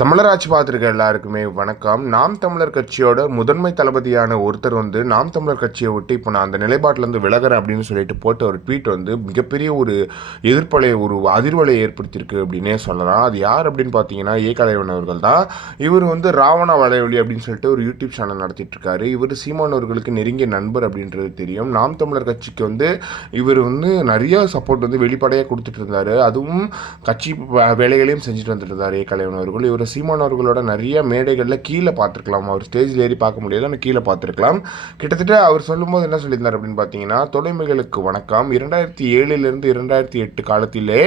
தமிழராட்சி பார்த்துருக்க எல்லாருக்குமே வணக்கம். நாம் தமிழர் கட்சியோட முதன்மை தளபதியான ஒருத்தர் வந்து நாம் தமிழர் கட்சியை விட்டு இப்போ நான் அந்த நிலைப்பாட்டிலேருந்து விலகிறேன் அப்படின்னு சொல்லிட்டு போட்ட ஒரு ட்வீட் வந்து மிகப்பெரிய ஒரு எதிர்ப்பலை ஒரு அதிர்வலையை ஏற்படுத்தியிருக்கு அப்படின்னே சொல்லலாம். அது யார் அப்படின்னு பார்த்தீங்கன்னா ஏ. கலைவன் அவர்கள் தான். இவர் வந்து ராவண வலைவலி அப்படின்னு சொல்லிட்டு ஒரு யூடியூப் சேனல் நடத்திட்டு இருக்காரு இவர் சீமான் அவர்களுக்கு நெருங்கிய நண்பர் அப்படின்றது தெரியும். நாம் தமிழர் கட்சிக்கு வந்து இவர் வந்து நிறைய சப்போர்ட் வந்து வெளிப்படையாக கொடுத்துட்டு இருந்தார். அதுவும் கட்சி வேலைகளையும் செஞ்சுட்டு வந்துட்டு இருந்தார் ஏ. கலைவன் அவர்கள். இவர் சீமான் அவர்களோட நிறைய மேடைகளில் கீழே பார்த்துருக்கலாம். அவர் ஸ்டேஜில் ஏறி பார்க்க முடியாது ஆனால் கீழே பார்த்துருக்கலாம். கிட்டத்தட்ட அவர் சொல்லும்போது என்ன சொல்லியிருந்தார் அப்படின்னு பார்த்தீங்கன்னா தொலைமைகளுக்கு வணக்கம். இரண்டாயிரத்தி ஏழிலிருந்து இரண்டாயிரத்தி எட்டு காலத்திலே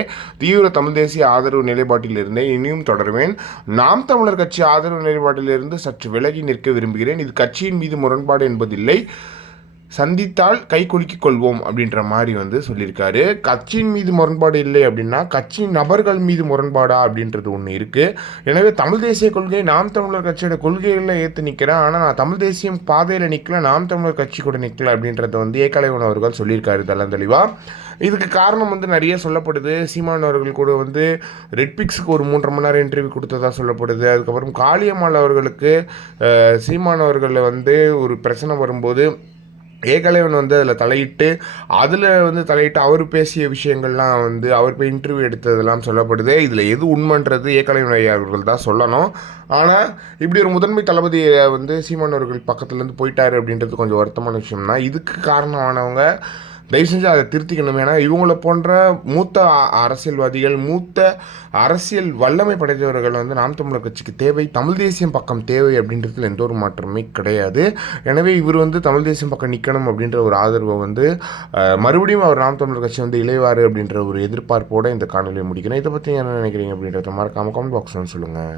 தீவிர தமிழ் தேசிய ஆதரவு நிலைப்பாட்டில் இருந்தேன் இனியும் தொடருவேன். நாம் தமிழர் கட்சி ஆதரவு நிலைப்பாட்டிலிருந்து சற்று விலகி நிற்க விரும்புகிறேன். இது கட்சியின் மீது முரண்பாடு என்பதில்லை. சந்தித்தால் கை குலுக்கிக் கொள்வோம் அப்படின்ற மாதிரி வந்து சொல்லியிருக்காரு. கட்சியின் மீது முரண்பாடு இல்லை அப்படின்னா கட்சி நபர்கள் மீது முரண்பாடா அப்படின்றது ஒன்று இருக்குது எனவே தமிழ் தேசிய கொள்கை நாம் தமிழர் கட்சியோட கொள்கைகளில் ஏற்று நிற்கிறேன் ஆனால் நான் தமிழ் தேசியம் பாதையில் நிற்கல நாம் தமிழர் கட்சி கூட நிற்கல அப்படின்றத வந்து ஏகலைவன் அவர்கள் சொல்லியிருக்காரு தளந்தெளிவாக இதுக்கு காரணம் வந்து நிறைய சொல்லப்படுது. சீமான் அவர்கள் கூட வந்து ரெட் பிக்ஸுக்கு ஒரு மூன்றரை மணி நேரம் இன்டர்வியூ கொடுத்ததாக சொல்லப்படுது. அதுக்கப்புறம் காளியம்மாள் அவர்களுக்கு சீமான் அவர்களில் வந்து ஒரு பிரச்சனை வரும்போது ஏகலைவன் வந்து அதில் தலையிட்டு அதில் வந்து தலையிட்டு அவர் பேசிய விஷயங்கள்லாம் வந்து அவர் போய் இன்டர்வியூ எடுத்ததெல்லாம் சொல்லப்படுது. இதில் எது உண்மைன்றது ஏகலைவன் ஐயா அவர்கள் தான் சொல்லணும். ஆனால் இப்படி ஒரு முதன்மை தளபதியை வந்து சீமான் அவர்கள் பக்கத்துலேருந்து போயிட்டார் அப்படின்றது கொஞ்சம் வருத்தமான விஷயம் தான் இதுக்கு காரணமானவங்க தயவு செஞ்சு அதை திருத்திக்கணும். ஏன்னா இவங்கள போன்ற மூத்த அரசியல்வாதிகள் மூத்த அரசியல் வல்லமை படைத்தவர்கள் வந்து நாம் தமிழர் கட்சிக்கு தேவை. தமிழ் தேசியம் பக்கம் தேவை அப்படின்றதுல எந்த ஒரு மாற்றமே கிடையாது. எனவே இவர் வந்து தமிழ் தேசியம் பக்கம் நிற்கணும் அப்படின்ற ஒரு ஆதரவை வந்து மறுபடியும் அவர் நாம் தமிழர் கட்சி வந்து இளைவாறு அப்படின்ற ஒரு எதிர்பார்ப்போட இந்த காணொலியை முடிக்கணும் இதை பற்றி என்ன நினைக்கிறீங்க அப்படின்றத மறக்காமல் கமெண்ட் பாக்ஸ் சொல்லுங்கள்